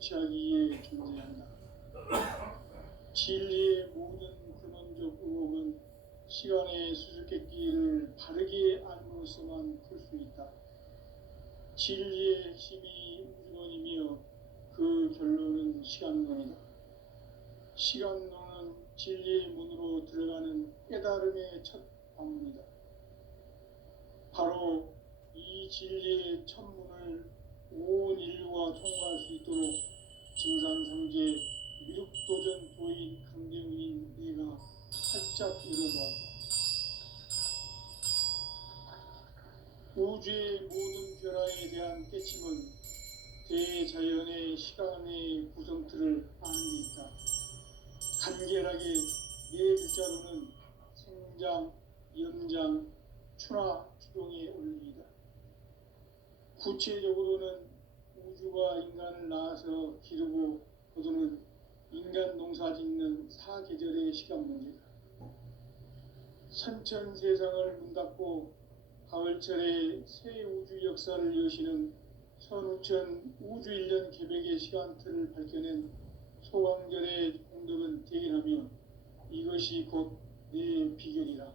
성취하기에 존재한다. 진리의 모든 근원적 의혹은 시간의 수수께끼를 바르게 알므로서만 풀 수 있다. 진리의 핵심이 우주론이며 그 결론은 시간론이다. 시간론은 진리의 문으로 들어가는 깨달음의 첫 방문이다. 바로 이 진리의 첫 문을 온 인류가 통과할 수 있도록 증산상제 미륵도전 도인 강대웅인 내가 활짝 열어놓았다. 우주의 모든 변화에 대한 깨침은 대자연의 시간의 구성틀을 아는 데 있다. 간결하게 네 글자로는 생장, 연장, 추나 추동의 원리이다. 구체적으로는 우주가 인간을 낳아서 기르고 거두는 인간 농사 짓는 사계절의 시간 문제다. 선천 세상을 문 닫고 가을철에 새 우주 역사를 여시는 선우천 우주 1년 개백의 시간틀을 밝혀낸 소강절의 공덕은 대견하며 이것이 곧 내 비결이라.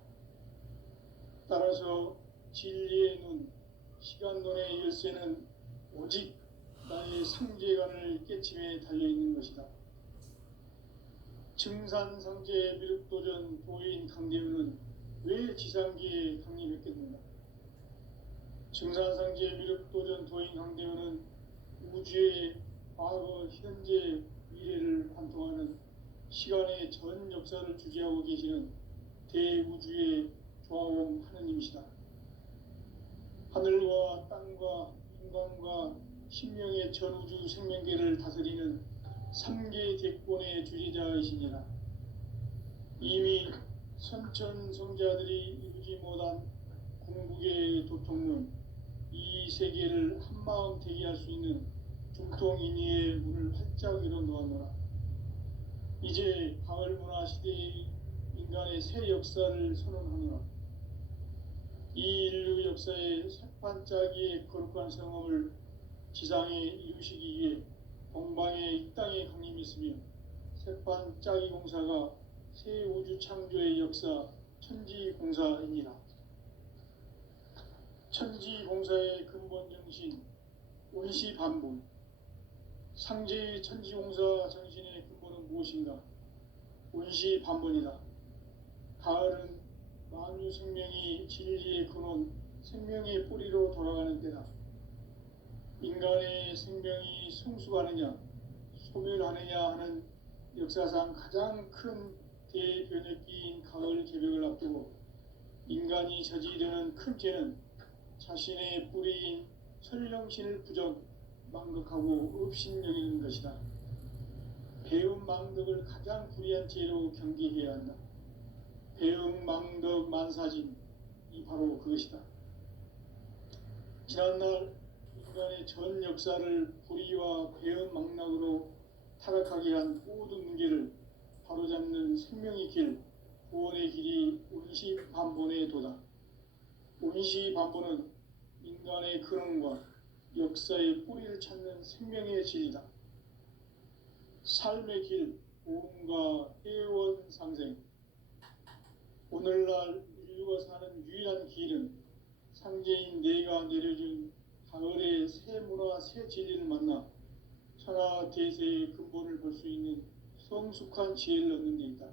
따라서 진리의 눈, 시간론의 열쇠는 오직 나의 상제관을 깨침에 달려있는 것이다. 증산상제 미륵도전 도인 강대우는 왜 지상기에 강림했겠는가? 증산상제 미륵도전 도인 강대우는 우주의 과거, 현재, 미래를 관통하는 시간의 전 역사를 주재하고 계시는 대우주의 조화원 하느님이시다. 하늘과 땅과 인간과 신명의 전우주 생명계를 다스리는 3계 대권의 주재자이시니라. 이미 선천성자들이 이루지 못한 궁극의 도통론, 이 세계를 한마음 대기할 수 있는 중통인의의 문을 활짝 열어놓았노라. 이제 가을문화 시대의 인간의 새 역사를 선언하노라. 이 인류 역사의 새반짝이의 거룩한 성험을 지상에 이루시기 위해 동방의 이 땅에 강림했으며 새반짝이 공사가 새 우주 창조의 역사 천지공사이니라. 천지공사의 근본 정신 원시반본, 상제의 천지공사 정신의 근본은 무엇인가? 원시반본이다. 가을은 만유 생명이 진리의 근원, 생명의 뿌리로 돌아가는 때다. 인간의 생명이 성숙하느냐, 소멸하느냐 하는 역사상 가장 큰 대변혁기인 가을 개벽을 앞두고 인간이 저지르는 큰 죄는 자신의 뿌리인 설령신을 부정, 망덕하고 업신여기는 것이다. 배움 망덕을 가장 불의한 죄로 경계해야 한다. 배움 망덕 만사진, 이 바로 그것이다. 지난날 인간의 전 역사를 불의와 배움 망락으로 타락하게 한 모든 문제를 바로잡는 생명의 길, 구원의 길이 원시반본의 도다. 원시반본은 인간의 근원과 역사의 뿌리를 찾는 생명의 진리다. 삶의 길, 보험과 회원 상생. 오늘날 인류가 사는 유일한 길은 상제인 내가 내려준 가을의 새 문화, 새 진리를 만나 천하 대세의 근본을 볼 수 있는 성숙한 지혜를 얻는 데 있다.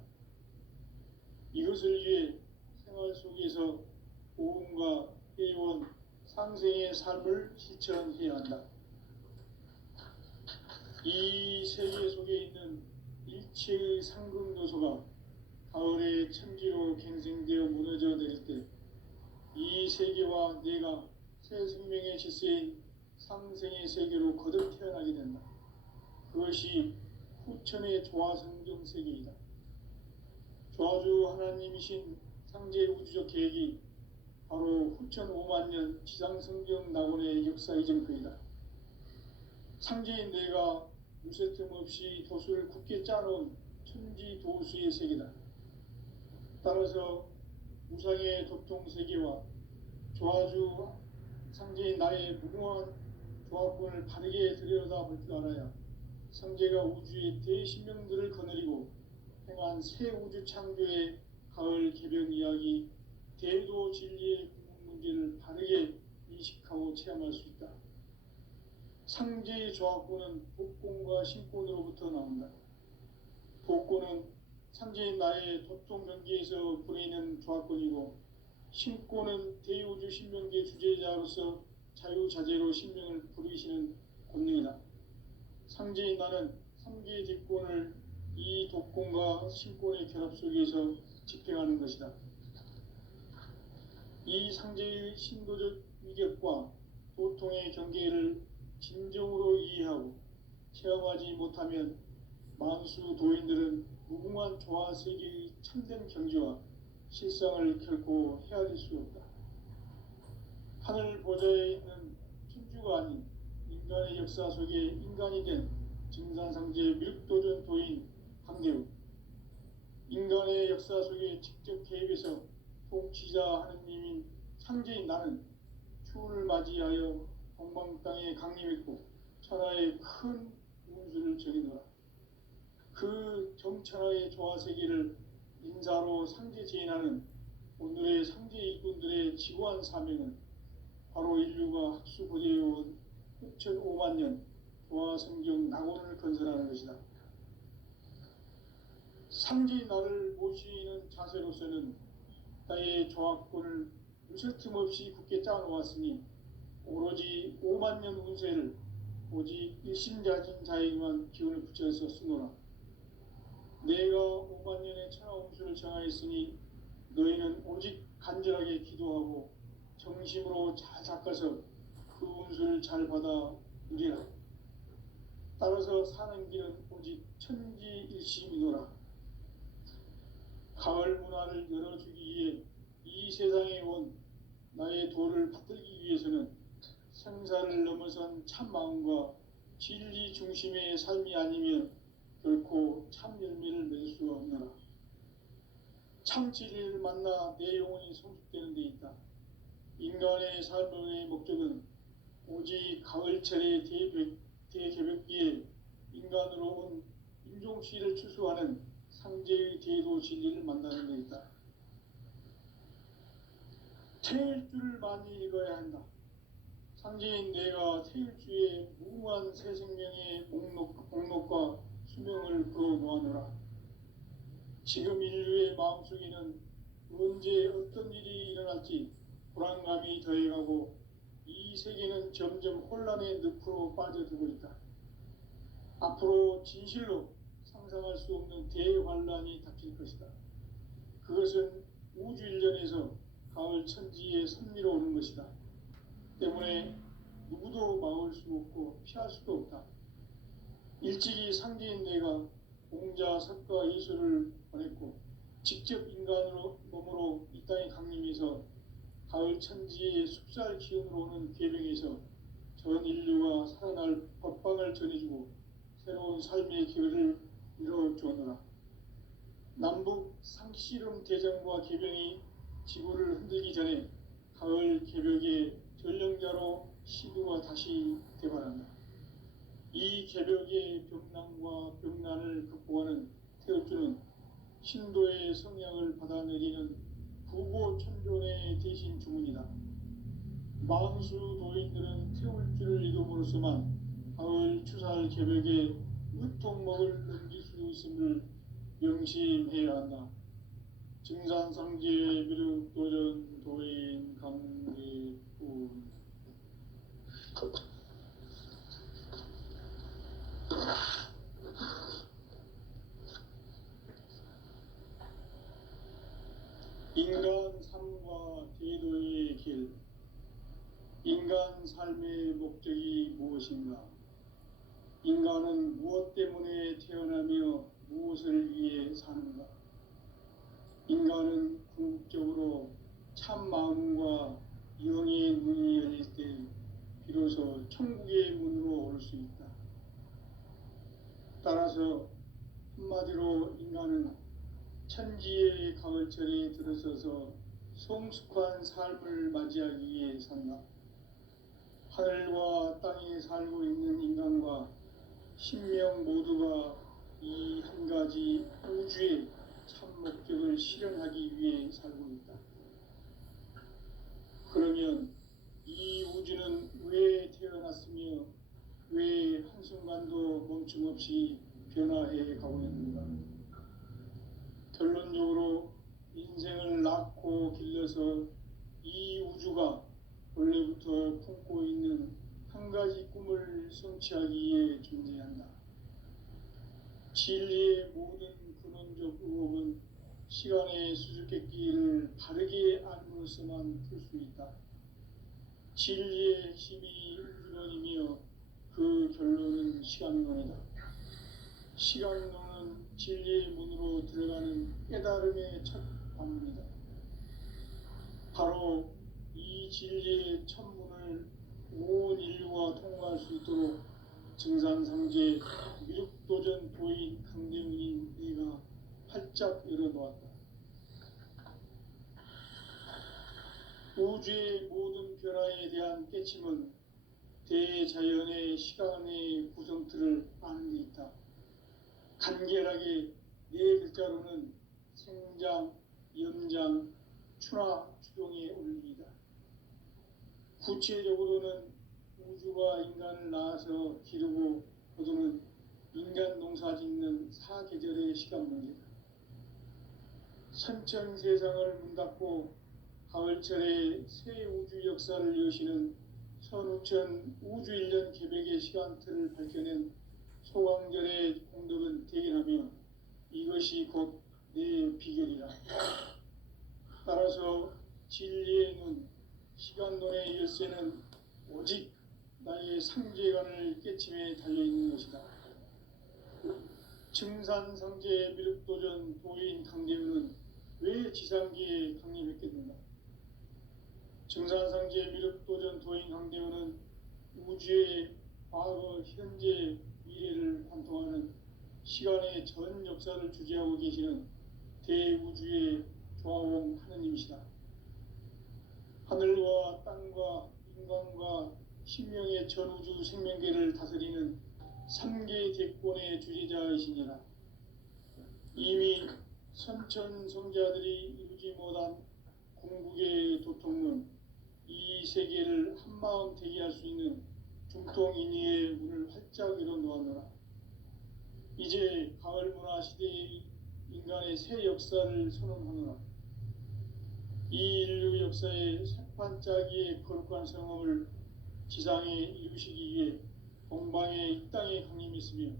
이것을 위해 생활 속에서 보험과 회원, 상생의 삶을 실천해야 한다. 이 세계 속에 있는 일체의 상극 요소가 가을의 천지로 갱생되어 무너져 내릴 때 이 세계와 내가 새 생명의 질서인 상생의 세계로 거듭 태어나게 된다. 그것이 후천의 조화성경 세계이다. 조화주 하나님이신 상제 우주적 계획이 바로 후천 5만 년 지상성경 낙원의 역사 이전표이다. 상제인 내가 무쇠틈 없이 도수를 굳게 짜놓은 천지 도수의 세계다. 따라서 무상의 도통 세계와 조화주 상제인 나의 무궁한 조합권을 바르게 들여다볼 줄 알아야 상제가 우주의 대신명들을 거느리고 행한 새 우주 창조의 가을 개벽 이야기, 대도 진리의 궁극 문제를 바르게 인식하고 체험할 수 있다. 상제의 조합구는 복권과 신권으로부터 나온다. 복권은 상제의 나의 도통 경계에서 부리는 조합권이고, 신권은 대우주 신명계 주제자로서 자유자재로 신명을 부르시는 권능이다. 상제의 나는 3개의 뒷권을 이 독권과 신권의 결합 속에서 집행하는 것이다. 이 상제의 신도적 위격과 도통의 경계를 진정으로 이해하고 체험하지 못하면 만수 도인들은 무궁한 조화 세계의 참된 경지와 실상을 결코 헤아릴 수 없다. 하늘 보좌에 있는 천주가 아닌 인간의 역사 속에 인간이 된 증산상제 밀도전 도인 강대우, 인간의 역사 속에 직접 개입해서 통치자 하느님인 상제인 나는 추운을 맞이하여 동방 땅에 강림했고 천하의 큰 운수를 정해놓아 그 정천하의 조화세계를 인사로 상제 제인하는 오늘의 상제 일꾼들의 지고한 사명은 바로 인류가 학수고대해온 6,500만 년 조화성경 낙원을 건설하는 것이다. 상제의 나를 모시는 자세로서는 나의 조합권을 무쇠 틈 없이 굳게 짜놓았으니 오로지 5만 년 운세를 오직 일심자진 자에게만 기운을 붙여서 쓰노라. 내가 5만 년의 천하 운수를 정하였으니 너희는 오직 간절하게 기도하고 정심으로 잘 닦아서 그 운수를 잘 받아 누리라. 따라서 사는 길은 오직 천지일심이노라. 가을 문화를 열어주기 위해 이 세상에 온 나의 도를 받들기 위해서는 생사를 넘어선 참 마음과 진리 중심의 삶이 아니면 결코 참 열매를 맺을 수 없노라. 참 진리를 만나 내 영혼이 성숙되는 데 있다. 인간의 삶의 목적은 오직 가을철의 대개벽기에 인간으로 온 인종씨를 추수하는 상제의 대도 진리를 만나는 데 있다. 태일주를 많이 읽어야 한다. 상제인 내가 태일주의 무궁한 새 생명의 목록과 수명을 풀어놓아노라. 지금 인류의 마음속에는 언제 어떤 일이 일어날지 불안감이 더해가고 이 세계는 점점 혼란의 늪으로 빠져들고 있다. 앞으로 진실로 상상할 수 없는 대환란이 닥칠 것이다. 그것은 우주 일련에서 가을 천지의 섭리로 오는 것이다. 때문에 누구도 막을 수 없고 피할 수도 없다. 일찍이 상제인 내가 공자, 석가, 예수를 보냈고 직접 인간으로 몸으로 이 땅에 강림해서 가을 천지의 숲살 기운으로 오는 계명에서 전 인류가 살아날 법방을 전해주고 새로운 삶의 기회를 이뤄주었노라. 남북 상씨름 대전과 계병이 지구를 흔들기 전에 가을 개벽의 전령자로 시두가 다시 개발한다. 이 개벽의 병난과 병난을 극복하는 태울주는 신도의 성향을 받아내리는 부고천존의 대신 주문이다. 만수 도인들은 태울주를 이름으로서만 가을 추살 개벽에 으통먹을 넘길 수 있음을 명심해야 한다. 증산상제 미륵도전 도인 강대훈. 인간 삶과 대도의 길. 인간 삶의 목적이 무엇인가? 인간은 무엇 때문에 태어나며 무엇을 위해 사는가? 인간은 궁극적으로 참 마음과 영의 문이 열릴 때 비로소 천국의 문으로 올 수 있다. 따라서 한마디로 인간은 천지의 가을철에 들어서서 성숙한 삶을 맞이하기 위해 산다. 하늘과 땅에 살고 있는 인간과 신명 모두가 이 한 가지 우주의 참 목적을 실현하기 위해 살고 있다. 그러면 이 우주는 왜 태어났으며 왜 한순간도 멈춤 없이 변화해 가고 있는가? 결론적으로 인생을 낳고 길러서 이 우주가 원래부터 품고 있는 한 가지 꿈을 성취하기 위해 존재한다. 진리의 모든 근원적 의혹은 시간의 수수께끼를 바르게 알므로써만 풀 수 있다. 진리의 핵심이 우주론이며 그 결론은 시간론이다. 시간론은 진리의 문으로 들어가는 깨달음의 첫 관문이다. 바로 이 진리의 첫 문을 온 인류가 통과할 수 있도록 증산상제 미륵도전 도인 강대문인 네가 활짝 열어놓았다. 우주의 모든 변화에 대한 깨침은 대자연의 시간의 구성틀을 아는 데 있다. 간결하게 네 글자로는 생장, 연장, 추나 추동의 원리이다. 구체적으로는 우주가 인간을 낳아서 기르고 거두는 인간 농사 짓는 사계절의 시간 문제다. 선천 세상을 문 닫고 가을철에 새 우주 역사를 여시는 선우천 우주 1년 개백의 시간틀을 밝혀낸 소강절의 공덕은 대견하며 이것이 곧 내 비결이라. 따라서 진리의 눈, 시간론의 열쇠는 오직 나의 상제관을 깨침에 달려있는 것이다. 증산상제 미륵도전 도인 강대문은 왜 지상기에 강림했겠는가? 증산상제 미륵도전 도인 강대문은 우주의 과거, 현재, 미래를 관통하는 시간의 전 역사를 주재하고 계시는 대우주의 조화원 하느님이시다. 하늘과 땅과 인간과 신명의 전우주 생명계를 다스리는 3개 대권의 주재자이시니라. 이미 선천성자들이 이루지 못한 궁극의 도통문, 이 세계를 한마음 되게 할 수 있는 중통인의의 문을 활짝 열어놓았노라. 이제 가을문화 시대의 인간의 새 역사를 선언하노라. 이 인류 역사의 새판짜기의 거룩한 성험을 지상에 이루시기 위해 동방의 이 땅에 강림했으며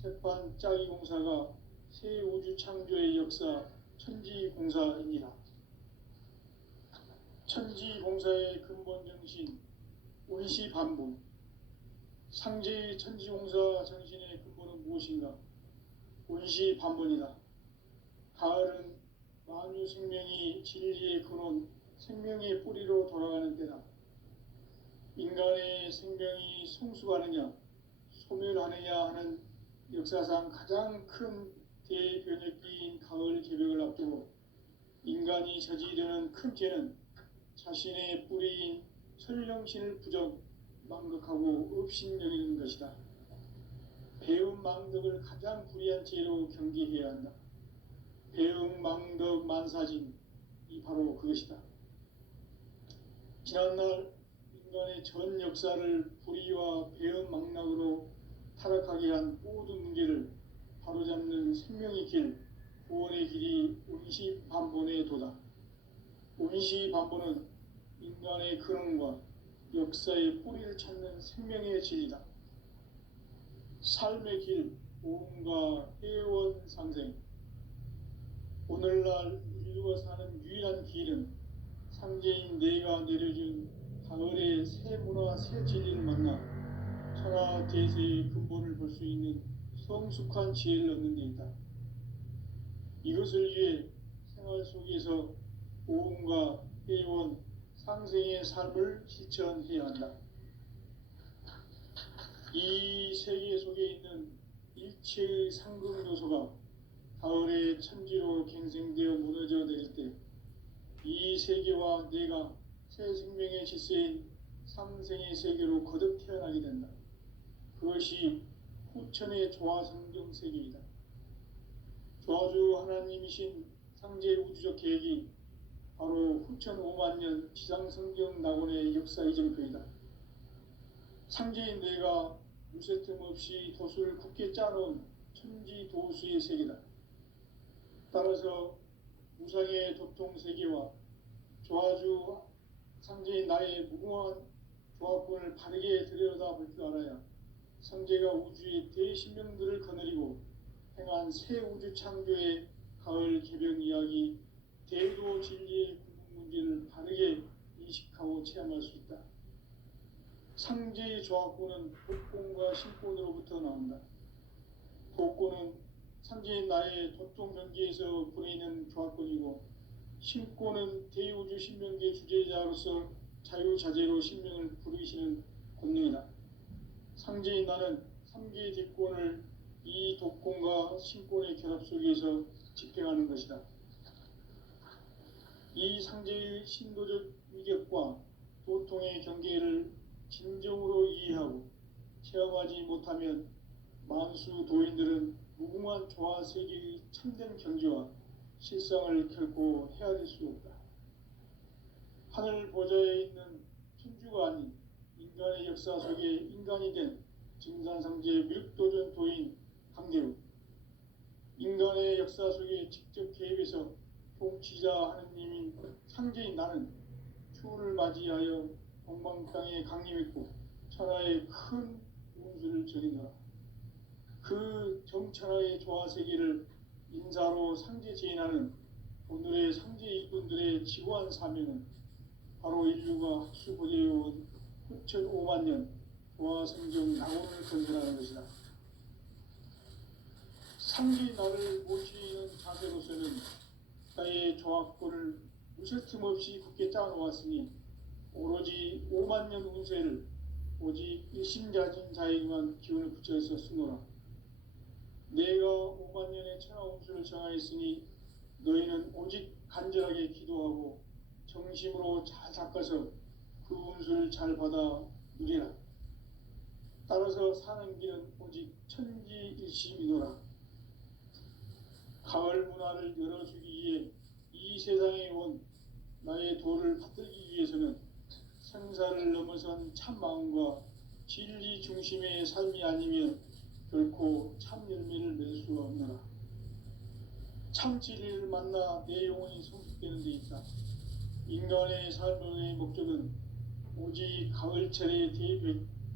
새판짜기 공사가 새 우주 창조의 역사 천지공사이니라. 천지공사의 근본 정신 원시반본, 상제의 천지공사 정신의 근본은 무엇인가? 원시반본이다. 가을은 만유 생명이 진리의 근원, 생명의 뿌리로 돌아가는 때다. 인간의 생명이 성숙하느냐, 소멸하느냐 하는 역사상 가장 큰 대변혁기인 가을 개벽을 앞두고 인간이 저지르는 큰 죄는 자신의 뿌리인 설령신을 부정, 망극하고 업신여기는 것이다. 배움 망덕을 가장 불의한 죄로 경계해야 한다. 배움 망덕 만사진이 바로 그것이다. 지난날 인간의 전 역사를 불의와 배움 망락으로 타락하게 한 모든 문제를 바로잡는 생명의 길, 구원의 길이 온시반본의 도다. 온시반본은 인간의 근원과 역사의 뿌리를 찾는 생명의 진리다. 삶의 길, 오음과 회원 상생. 오늘날 인류가 사는 유일한 길은 상제인 내가 내려준 가을의 새 문화, 새 진리를 만나 천하 대세의 근본을 볼 수 있는 성숙한 지혜를 얻는 데 있다. 이것을 위해 생활 속에서 오음과 회원, 상생의 삶을 실천해야 한다. 이 세계 속에 있는 일체의 상금 요소가 가을의 천지로 갱생되어 무너져 내릴 때 이 세계와 내가 새 생명의 질서인 상생의 세계로 거듭 태어나게 된다. 그것이 후천의 조화성경 세계이다. 조화주 하나님이신 상제 우주적 계획이 바로 후천 5만 년 지상성경 낙원의 역사 이정표이다. 상제인 내가 무쇠틈 없이 도수를 굳게 짜놓은 천지 도수의 세계다. 따라서 무상의 도통 세계와 조화주 상제인 나의 무궁한 조합권을 바르게 들여다볼 줄 알아야 상제가 우주의 대신명들을 거느리고 행한 새 우주 창조의 가을 개병 이야기, 대도 진리의 궁극 문제를 바르게 인식하고 체험할 수 있다. 상제의 조합권은 복권과 신권으로부터 나온다. 복권은 상제인 나의 도통 경계에서 부리는 조합권이고, 신권은 대우주 신명계 주제자로서 자유자재로 신명을 부르시는 권능이다. 상제인 나는 3개의 대권을 이 독권과 신권의 결합 속에서 집행하는 것이다. 이 상제의 신도적 위격과 도통의 경계를 진정으로 이해하고 체험하지 못하면 만수 도인들은 무궁한 조화 세계의 참된 경지와 실상을 결코 헤아릴 수 없다. 하늘 보좌에 있는 천주가 아닌 인간의 역사 속에 인간이 된 증산상제 밀도전 도인 강대우, 인간의 역사 속에 직접 개입해서 통치자 하느님인 상제인 나는 추운을 맞이하여 동방땅에 강림했고 천하의 큰 운수를 전이노라. 그 정천하의 조화세계를 인사로 상제 제인하는 오늘의 상제 일꾼들의 지고한 사명은 바로 인류가 학수보대해온 후천 5만 년 조화성경 낙원을 건설하는 것이다. 상제인 나를 모시는 자세로서는 나의 조합권을 무쇠틈 없이 굳게 짜놓았으니 오로지 5만 년 운세를 오직 일심자진 자에게만 기운을 붙여서 쓰노라. 내가 5만 년의 천하 운수를 정하였으니 너희는 오직 간절하게 기도하고 정심으로 잘 닦아서 그 운수를 잘 받아 누리라. 따라서 사는 길은 오직 천지일심이노라. 가을 문화를 열어주기 위해 이 세상에 온 나의 도를 받들기 위해서는 생사를 넘어선 참마음과 진리 중심의 삶이 아니면 결코 참 열매를 맺을 수가 없노라. 참 진리를 만나 내 영혼이 성숙되는 데 있다. 인간의 삶의 목적은 오직 가을철의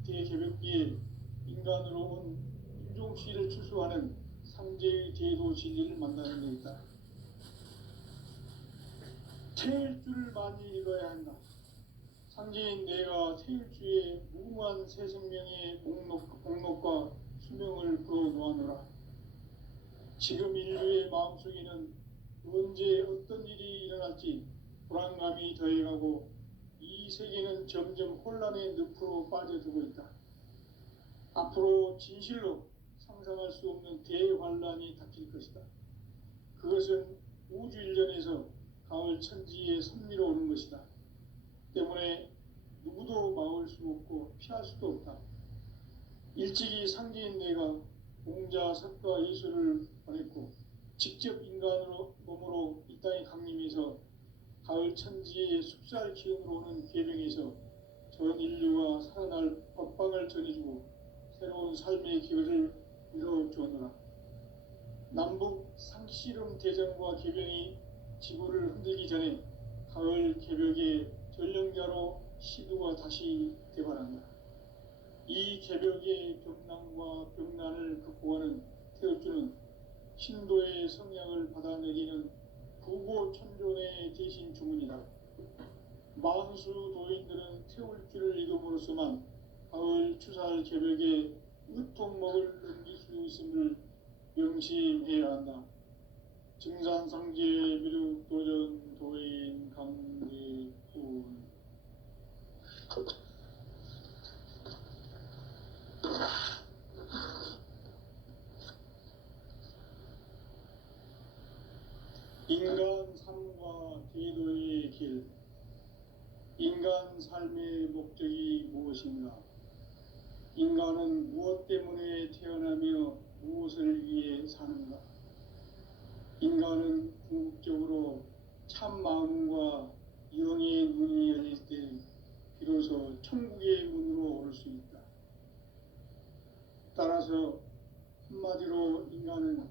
대개벽기에 인간으로 온 윤종씨를 추수하는 상제의 대도 진리를 만나는 데 있다. 태일주를 많이 읽어야 한다. 상제인 내가 태일주의 무궁한 새 생명의 목록과 수명을 불어놓아노라. 지금 인류의 마음속에는 언제 어떤 일이 일어날지 불안감이 더해가고 이 세계는 점점 혼란의 늪으로 빠져들고 있다. 앞으로 진실로 상상할 수 없는 대환란이 닥칠 것이다. 그것은 우주 일전에서 가을 천지의 섭리로 오는 것이다. 때문에 누구도 막을 수 없고 피할 수도 없다. 일찍이 상제인 내가 공자, 석가, 예수를 보냈고 직접 인간으로 몸으로 이 땅에 강림해서 가을 천지의 숲살 기운으로 오는 계명에서 전 인류가 살아날 법방을 전해주고 새로운 삶의 기회를 이뤄주었노라. 남북 상씨름 대전과 개병이 지구를 흔들기 전에 가을 개벽의 전령자로 시두가 다시 개발한다. 이 개벽의 벽난과 벽난을 극복하는 태울주는 신도의 성향을 받아내리는 부고천존의 대신 주문이다. 만수 도인들은 태울주를 읽음으로써만 가을 추살 개벽에 으통먹을 넘길 수 있음을 명심해야 한다. 증산상제 미륵도전 도인 강대훈. 인간 삶과 대도의 길. 인간 삶의 목적이 무엇인가? 인간은 무엇 때문에 태어나며 무엇을 위해 사는가? 인간은 궁극적으로 참 마음과 영의 문이 열릴 때 비로소 천국의 문으로 올 수 있다. 따라서 한마디로 인간은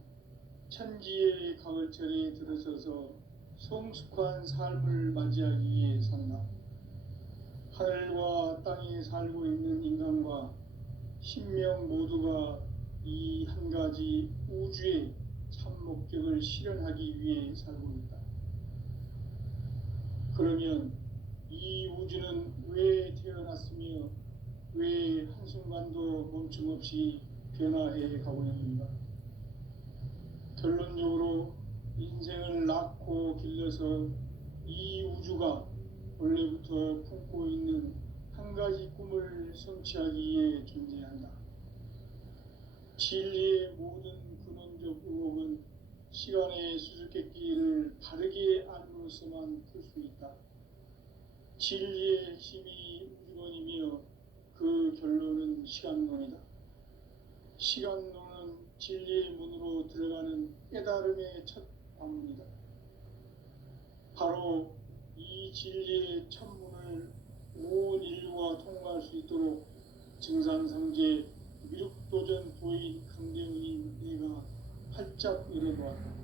천지의 가을철에 들어서서 성숙한 삶을 맞이하기 위해 산다. 하늘과 땅에 살고 있는 인간과 신명 모두가 이 한 가지 우주의 참 목적을 실현하기 위해 살고 있다. 그러면 이 우주는 왜 태어났으며 왜 한순간도 멈춤 없이 변화해 가고 있는가? 결론적으로 인생을 낳고 길러서 이 우주가 원래부터 품고 있는 한 가지 꿈을 성취하기 위해 존재한다. 진리의 모든 근원적 의혹은 시간의 수수께끼를 바르게 안으로서만 풀 수 있다. 진리의 핵심이 우주론이며 그 결론은 시간론이다. 시간론은 진리의 문으로 들어가는 깨달음의 첫 방문이다. 바로 이 진리의 첫 문을 온 인류가 통과할 수 있도록 증산상제 미륵도전 도인 강대훈이 내가 활짝 열어놓았다.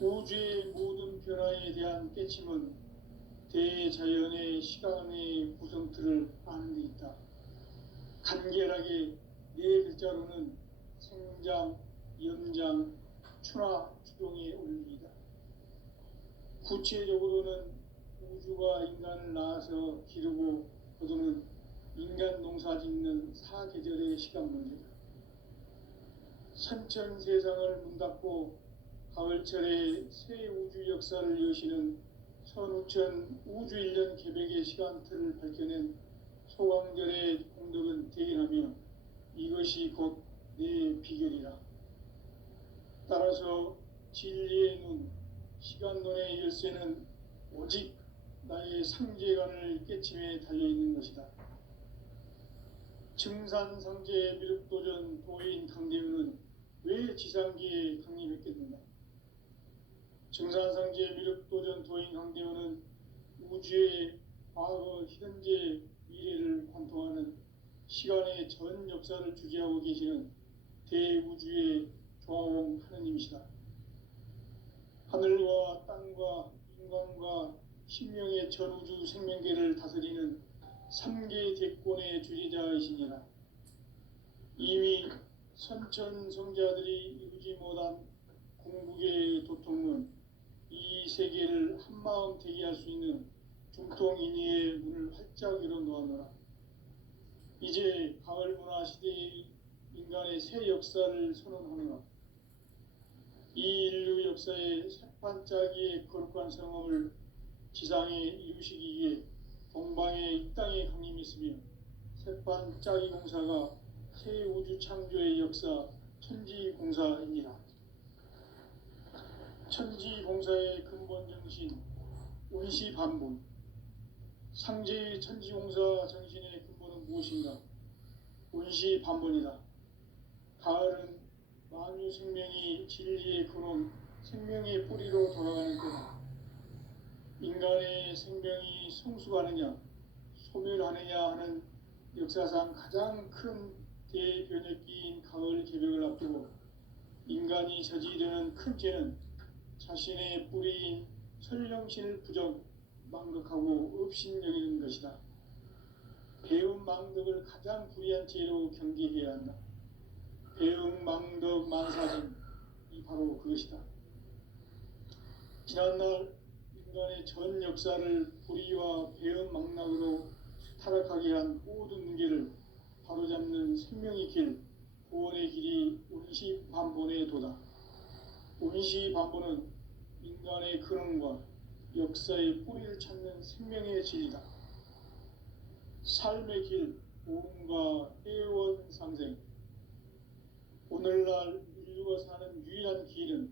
우주의 모든 변화에 대한 깨침은 대자연의 시간의 구성틀을 아는 데 있다. 간결하게 네 글자로는 생장, 연장, 추나 추동의 원리이다. 구체적으로는 우주가 인간을 낳아서 기르고 거두는 인간 농사 짓는 사계절의 시간 문제다. 선천 세상을 문 닫고 가을철에 새 우주 역사를 여시는 선우천 우주 1년 개백의 시간틀을 밝혀낸 소강절의 공덕은 대견하며 이것이 곧 내 비결이라. 따라서 진리의 눈, 시간론의 열쇠는 오직 나의 상제관을 깨침에 달려있는 것이다. 증산상제 미륵도전 도인 강대훈은 왜 지상계에 강림했겠는가? 증산상제 미륵도전 도인 강대훈은 우주의 과거, 현재, 미래를 관통하는 시간의 전 역사를 주재하고 계시는 대우주의 조화홍 하느님이시다. 하늘과 땅과 인간과 신명의 전우주 생명계를 다스리는 3계 대권의 주재자이시니라. 이미 선천성자들이 이루지 못한 궁극의 도통은 이 세계를 한마음 대기할 수 있는 중통인의의 문을 활짝 열어놓았노라. 이제 가을 문화 시대의 인간의 새 역사를 선언하노라. 이 인류 역사의 새반짝이의 거룩한 성험을 지상에 이루시기 위해 동방의 이 땅에 강림했으며 새반짝이 공사가 새 우주 창조의 역사 천지공사이니라. 천지공사의 근본 정신 운시반본. 상제의 천지공사 정신의 근본은 무엇인가? 운시반본이다. 가을은 만유 생명이 진리의 근원, 생명의 뿌리로 돌아가는 때다. 인간의 생명이 성숙하느냐, 소멸하느냐 하는 역사상 가장 큰 대변혁기인 가을 개벽을 앞두고 인간이 저지르는 큰 죄는 자신의 뿌리인 설령신을 부정, 망덕하고 업신여기는 것이다. 배움 망덕을 가장 불의한 죄로 경계해야 한다. 배움 망덕 만사진, 이 바로 그것이다. 지난날 인간의 전 역사를 불의와 배움 망락으로 타락하게 한 모든 문제를 바로잡는 생명의 길, 구원의 길이 운시반본의 도다. 운시반본은 인간의 근원과 역사의 뿌리를 찾는 생명의 진리다. 삶의 길, 보험과 애원상생. 오늘날 인류가 사는 유일한 길은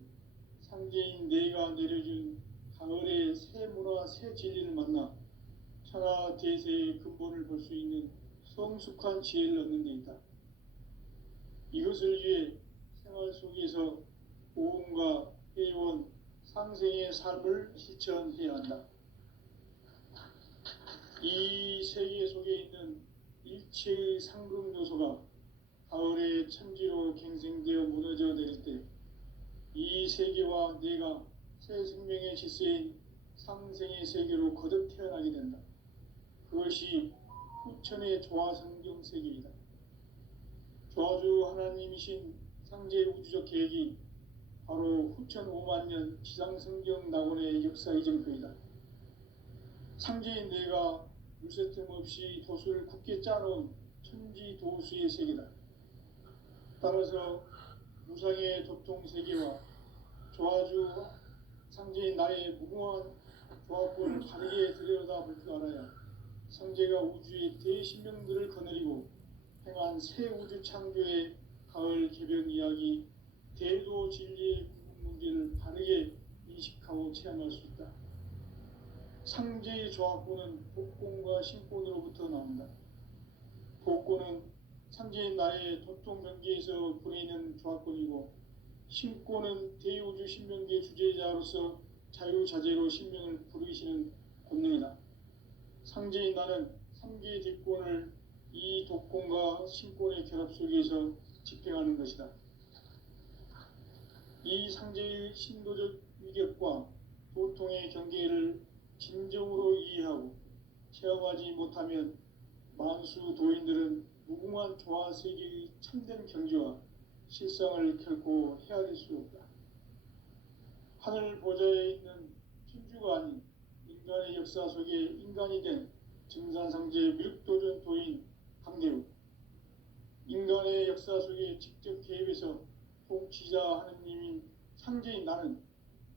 상제인 내가 내려준 가을의 새 문화, 새 진리를 만나 천하 대세의 근본을 볼 수 있는 성숙한 지혜를 얻는 데 있다. 이것을 위해 생활 속에서 보험과 회원, 상생의 삶을 실천해야 한다. 이 세계 속에 있는 일체의 상급 요소가 가을의 천지로 갱생되어 무너져 내릴 때 이 세계와 내가 새 생명의 질서인 상생의 세계로 거듭 태어나게 된다. 그것이 후천의 조화성경 세계이다. 조화주 하나님이신 상제 우주적 계획이 바로 후천 5만 년 지상성경 낙원의 역사 이정표이다. 상제인 내가 물새틈 없이 도수를 굳게 짜놓은 천지 도수의 세계다. 따라서 무상의 도통 세계와 조화주 상제인 나의 무궁한 조화권을 바르게 들여다볼 줄 알아야 상제가 우주의 대신명들을 거느리고 행한 새 우주 창조의 가을 개변 이야기, 대도 진리의 궁극 문제를 바르게 인식하고 체험할 수 있다. 상제의 조화권은 복권과 신권으로부터 나온다. 복권은 상제인 나의 도통 경계에서 보내는 조화권이고, 신권은 대우주 신명계 주제자로서 자유자재로 신명을 부르시는 권능이다. 상제인 나는 3개의 뒷권을 이 독권과 신권의 결합 속에서 집행하는 것이다. 이 상제의 신도적 위격과 도통의 경계를 진정으로 이해하고 체험하지 못하면 만수 도인들은 무궁한 조화세계의 참된 경지와 실상을 결코 헤아릴 수 없다. 하늘 보좌에 있는 천주가 아닌 인간의 역사 속에 인간이 된 증산상제 밀도전 도인 강대우, 인간의 역사 속에 직접 개입해서 통치자 하느님인 상제인 나는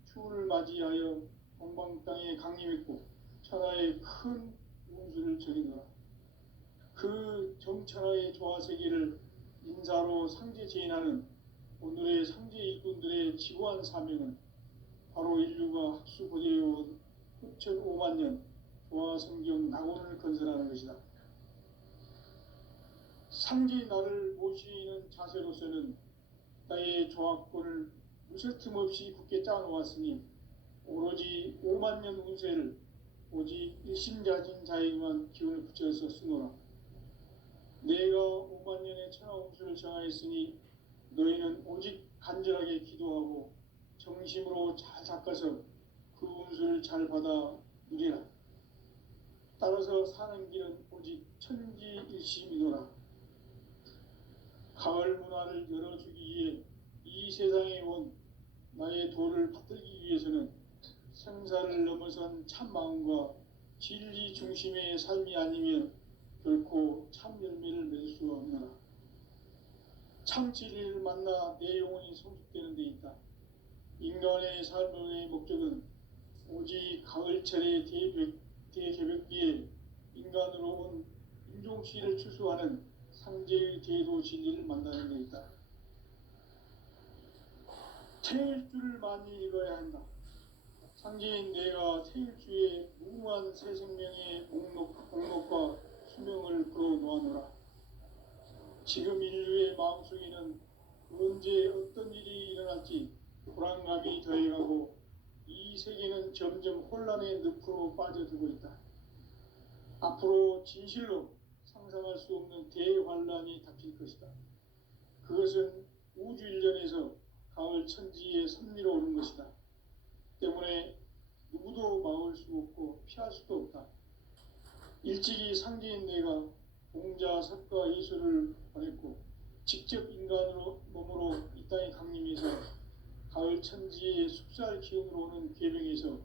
추운을 맞이하여 동방 땅에 강림했고 천하의 큰 운수를 적이노라. 그 정천하의 조화세계를 인사로 상제 제인하는 오늘의 상제 일꾼들의 지고한 사명은 바로 인류가 학수고대해온 후천 5만 년 조화성경 낙원을 건설하는 것이다. 상제인 나를 모시는 자세로서는 나의 조화권을 무쇠틈 없이 굳게 짜놓았으니 오로지 5만 년 운세를 오직 일심자진 자에게만 기운을 붙여서 쓰노라. 내가 5만 년의 천하 운수를 정하였으니 너희는 오직 간절하게 기도하고 정심으로 잘 닦아서 그 운수를 잘 받아 누리라. 따라서 사는 길은 오직 천지일심이노라. 가을 문화를 열어주기 위해 이 세상에 온 나의 도를 받들기 위해서는 생사를 넘어선 참 마음과 진리 중심의 삶이 아니면 결코 참 열매를 맺을 수 없노라. 참 진리를 만나 내 영혼이 성숙되는 데 있다. 인간의 삶의 목적은 오직 가을철의 대개벽기에 인간으로 온 인종시를 추수하는 상제의 대도 진리를 만나는 데 있다. 태일주를 많이 읽어야 한다. 상제인 내가 태일주의 무궁한 새 생명의 목록과 수명을 풀어 놓아노라. 지금 인류의 마음속에는 언제 어떤 일이 일어날지 불안감이 더해가고 이 세계는 점점 혼란의 늪으로 빠져들고 있다. 앞으로 진실로 상상할 수 없는 대환란이 닥칠 것이다. 그것은 우주 일련에서 가을 천지에 선미로 오는 것이다. 때문에 누구도 막을 수 없고 피할 수도 없다. 일찍이 상제인 내가 공자, 석가, 예수를 보냈고 직접 인간으로 몸으로 이 땅에 강림해서 가을 천지의 숙살 기운으로 오는 계명에서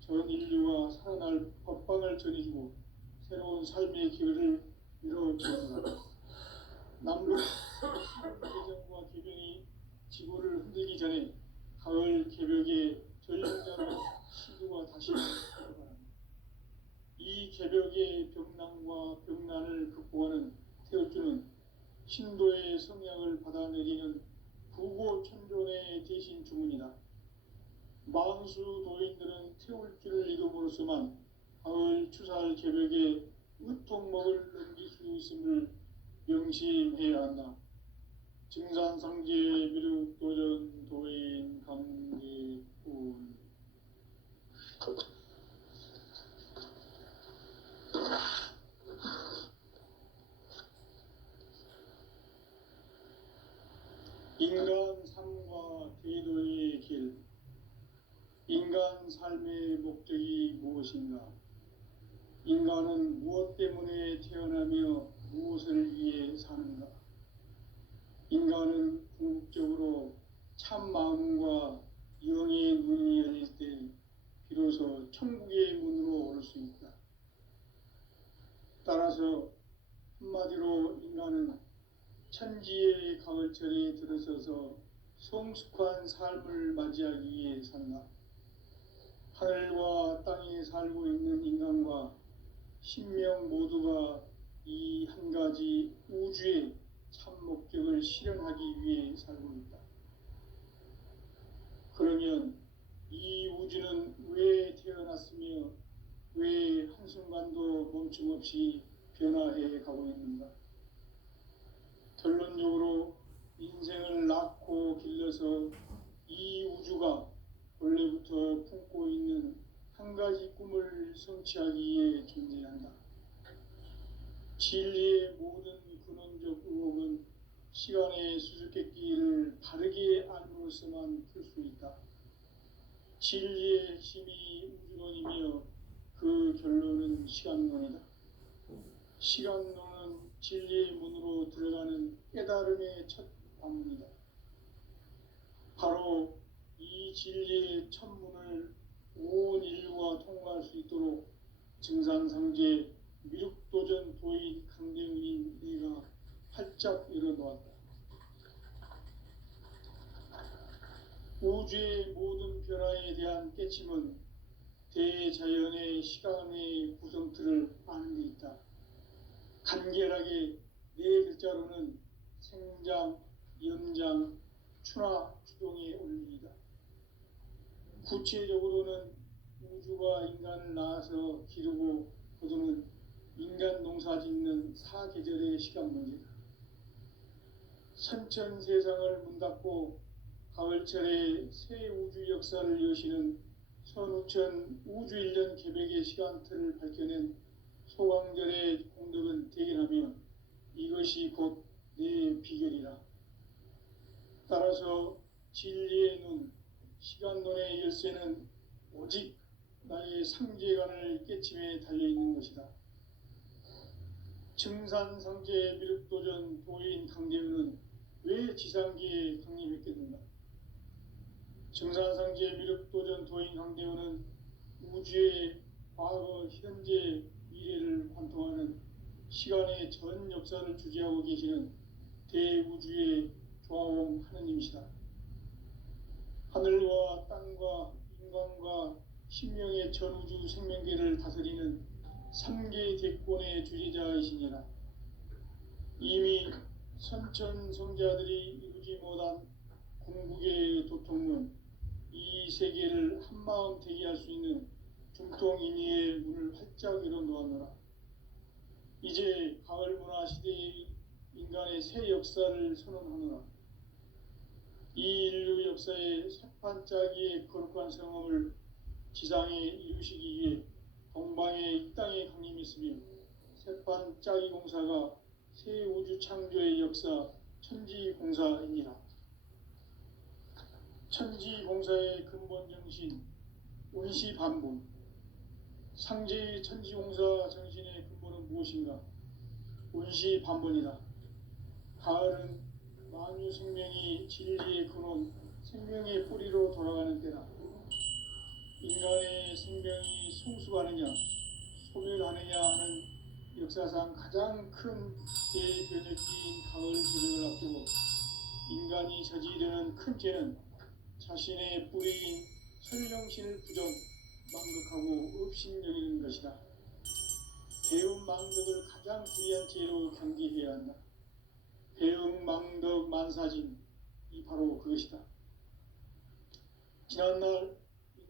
전 인류가 살아날 법방을 전해주고 새로운 삶의 기회를 열어주었다. 남북 개정과 개병이 지구를 흔들기 전에 가을 개벽의 전령자로 시구가 다시 들어갑니다. 이 개벽의 병난과 병난을 극복하는 태울주는 신도의 성약을 받아내리는 부고천존의 대신 주문이다. 만수 도인들은 태울주를 이름으로서만 가을 추살 개벽에 으통목을 넘길 수 있음을 명심해야 한다. 증산상제 미륵도전 도인 강대군. 인간 삶과 대도의 길. 인간 삶의 목적이 무엇인가? 인간은 무엇 때문에 태어나며 무엇을 위해 사는가? 인간은 궁극적으로 참 마음과 영의 눈이 열릴 때 비로소 천국의 문으로 올 수 있다. 따라서 한마디로 인간은 천지의 가을철에 들어서서 성숙한 삶을 맞이하기 위해 산다. 하늘과 땅에 살고 있는 인간과 신명 모두가 이 한 가지 우주의 참 목적을 실현하기 위해 살고 있다. 그러면 이 우주는 왜 태어났으며 왜 한순간도 멈춤없이 변화해 가고 있는가? 결론적으로 인생을 낳고 길러서 이 우주가 원래부터 품고 있는 한 가지 꿈을 성취하기 위해 존재한다. 진리의 모든 근원적 의혹은 시간의 수수께끼를 바르게 알므로써만 풀 수 있다. 진리의 핵심이 우주론이며 그 결론은 시간론이다. 시간론은 진리의 문으로 들어가는 깨달음의 첫 관문이다. 바로 이 진리의 첫 문을 온 인류가 통과할 수 있도록 증산상제 미륵도전 도인 강대훈인 내가 활짝 열어놓았다. 우주의 모든 변화에 대한 깨침은 대자연의 시간의 구성틀을 아는 데 있다. 간결하게 네 글자로는 생장, 연장, 추나 추동의 원리이다. 구체적으로는 우주가 인간을 낳아서 기르고 거두는 인간 농사 짓는 사계절의 시간 문제다. 선천 세상을 문 닫고 가을철에 새 우주 역사를 여시는 선우천 우주 1년 개벽의 시간틀을 밝혀낸 소강절의 공덕은 대견하며 이것이 곧 내 비결이라. 따라서 진리의 눈, 시간론의 열쇠는 오직 나의 상제관을 깨침에 달려있는 것이다. 증산상제 미륵도전 도인 강대훈은 왜 지상계에 강림했겠는가? 증산상제 미륵도전 도인 강대훈은 우주의 과거, 현재, 미래를 관통하는 시간의 전 역사를 주재하고 계시는 대우주의 조화원 하느님이시다. 하늘과 땅과 인간과 신명의 전우주 생명계를 다스리는 3개 대권의 주재자이시니라. 이미 선천성자들이 이루지 못한 궁극의 도통문, 이 세계를 한마음 되게 할 수 있는 중통인의의 문을 활짝 열어놓았노라. 이제 가을 문화 시대의 인간의 새 역사를 선언하노라. 이 인류 역사의 새판짜기의 거룩한 성험을 지상에 이루시기 위해 동방의 이 땅에 강림했으며 새판짜기 공사가 새 우주 창조의 역사 천지공사이니라. 천지공사의 근본 정신 운시반분. 상제의 천지공사 정신의 근본은 무엇인가? 운시반분이다. 가을은 만유 생명이 진리의 근원, 생명의 뿌리로 돌아가는 때다. 인간의 생명이 성숙하느냐, 소멸하느냐 하는 역사상 가장 큰 대변혁기인 가을 개벽을 앞두고 인간이 저지르는 큰 죄는 자신의 뿌리인 설령신을 부정, 망극하고 업신여기는 것이다. 배움 망덕을 가장 불의한 죄로 경계해야 한다. 배움 망덕 만사진, 이 바로 그것이다. 지난날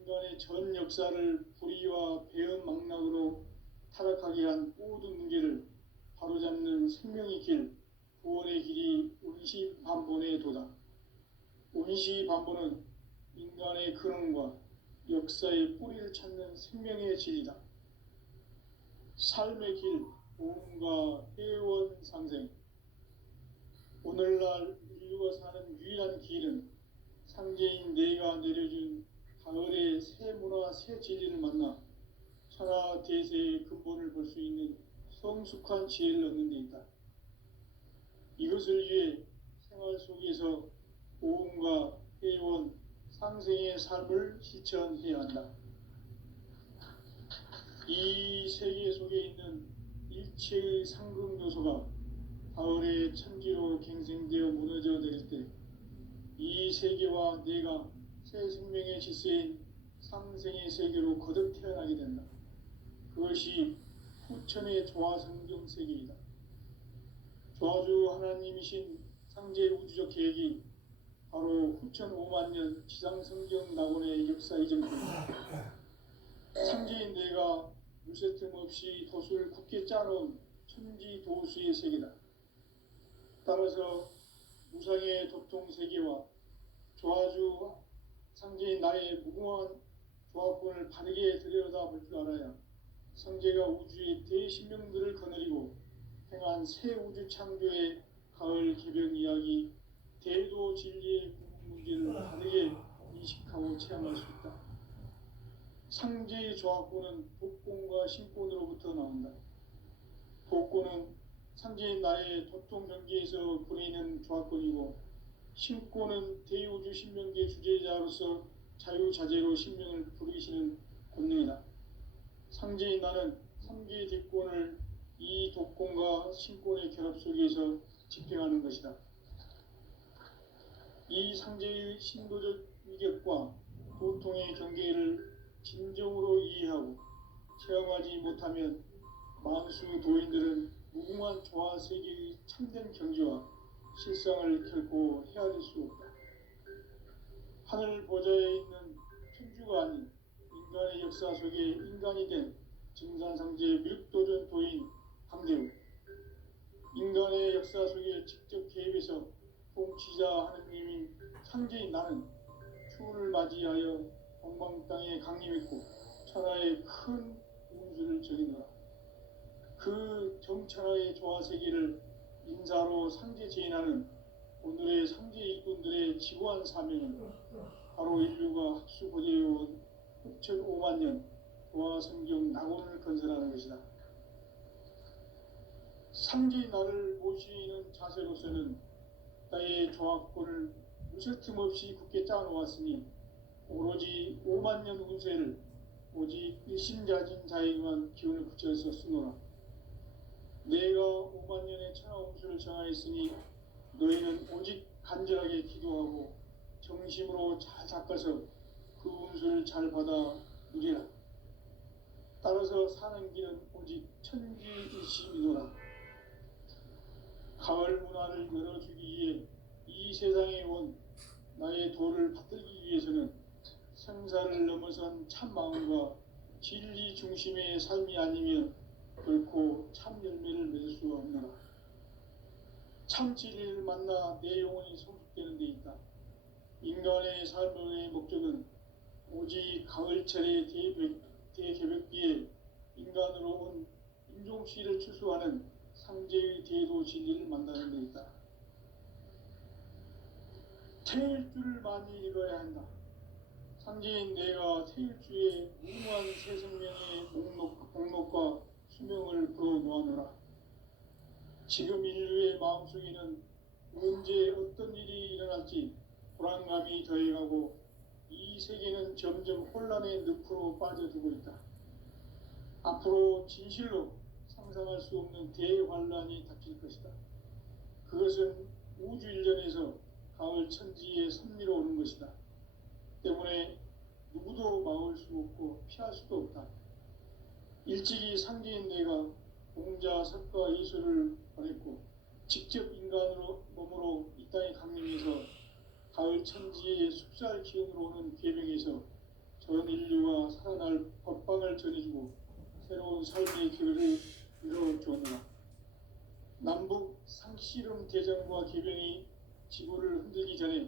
인간의 전 역사를 불의와 배은망락으로 타락하게 한 모든 문제를 바로잡는 생명의 길, 구원의 길이 운시반본의 도다. 운시반본은 인간의 근원과 역사의 뿌리를 찾는 생명의 진리다. 삶의 길, 보험과 회원 상생. 오늘날 인류가 사는 유일한 길은 상제인 내가 내려준 가을의 새 문화, 새 진리를 만나 천하 대세의 근본을 볼 수 있는 성숙한 지혜를 얻는 데 있다. 이것을 위해 생활 속에서 보험과 회원, 상생의 삶을 실천해야 한다. 이 세계 속에 있는 일체의 상금 요소가 가을의 천지로 갱생되어 무너져 내릴 때 이 세계와 내가 새 생명의 질서인 상생의 세계로 거듭 태어나게 된다. 그것이 후천의 조화성경 세계이다. 조화주 하나님이신 상제 우주적 계획이 바로 후천 5만 년 지상성경 낙원의 역사 이정표이다. 상제인 내가 물새 틈 없이 도수를 굳게 짜놓은 천지 도수의 세계다. 따라서 무상의 도통 세계와 조화주 상제인 나의 무궁한 조합권을 바르게 들여다볼 줄 알아야 성제가 우주의 대신명들을 거느리고 행한 새 우주 창조의 가을 개벽 이야기, 대도 진리의 구분 문제를 바르게 인식하고 체험할 수 있다. 상제의 조합권은 복권과 신권으로부터 나온다. 복권은 상제인 나의 도통 경계에서 부리는 조합권이고, 신권은 대우주 신명계 주제자로서 자유자재로 신명을 부르시는 권능이다. 상제인 나는 3개의 대권을 이 독권과 신권의 결합 속에서 집행하는 것이다. 이 상제의 신도적 위격과 도통의 경계를 진정으로 이해하고 체험하지 못하면 만수 도인들은 무궁한 조화 세계의 참된 경지와 실상을 결코 헤아릴 수 없다. 하늘 보좌에 있는 천주가 아닌 인간의 역사 속에 인간이 된 증산상제 밀도전 도인 강대우, 인간의 역사 속에 직접 개입해서 통치자 하느님인 상제인 나는 추운을 맞이하여 동방 땅에 강림했고 천하의 큰 운수를 적이노라. 그 정천하의 조화세계를 인사로 상제 제인하는 오늘의 상제 일꾼들의 지고한 사명은 바로 인류가 학수고대해온 후천 5만 년 조화성경 낙원을 건설하는 것이다. 상제인 나를 모시는 자세로서는 나의 조합권을 무쇠 틈 없이 굳게 짜놓았으니 오로지 5만 년 운세를 오직 일심자진 자에게만 기운을 붙여서 쓰노라. 내가 5만 년의 천하 운수를 정하였으니 너희는 오직 간절하게 기도하고 정심으로 잘 닦아서 그 운수를 잘 받아 누리라. 따라서 사는 길은 오직 천지일심이노라. 가을 문화를 열어주기 위해 이 세상에 온 나의 도를 받들기 위해서는 생사를 넘어선 참 마음과 진리 중심의 삶이 아니면 결코 참 열매를 맺을 수 없노라. 참 진리를 만나 내 영혼이 성숙되는 데 있다. 인간의 삶의 목적은 오직 가을철의 대개벽기에 인간으로 온 인종시를 추수하는 상제의 대도 진리를 만나는 데 있다. 태일주를 많이 읽어야 한다. 상제인 내가 태일주의 무궁한 새 생명의 목록과 수명을 불어놓아노라. 지금 인류의 마음속에는 언제 어떤 일이 일어날지 불안감이 더해가고 이 세계는 점점 혼란의 늪으로 빠져들고 있다. 앞으로 진실로 상상할 수 없는 대환란이 닥칠 것이다. 그것은 우주 일전에서 가을 천지의 섭리로 오는 것이다. 때문에 누구도 막을 수 없고 피할 수도 없다. 일찍이 상제인 내가 공자, 석가, 예수를 보냈고 직접 인간으로 몸으로 이 땅에 강림해서 가을 천지의 숲살 기운으로 오는 계명에서 전 인류가 살아날 법방을 전해주고 새로운 삶의 길을 열어주었노라. 남북 상씨름 대전과 개변이 지구를 흔들기 전에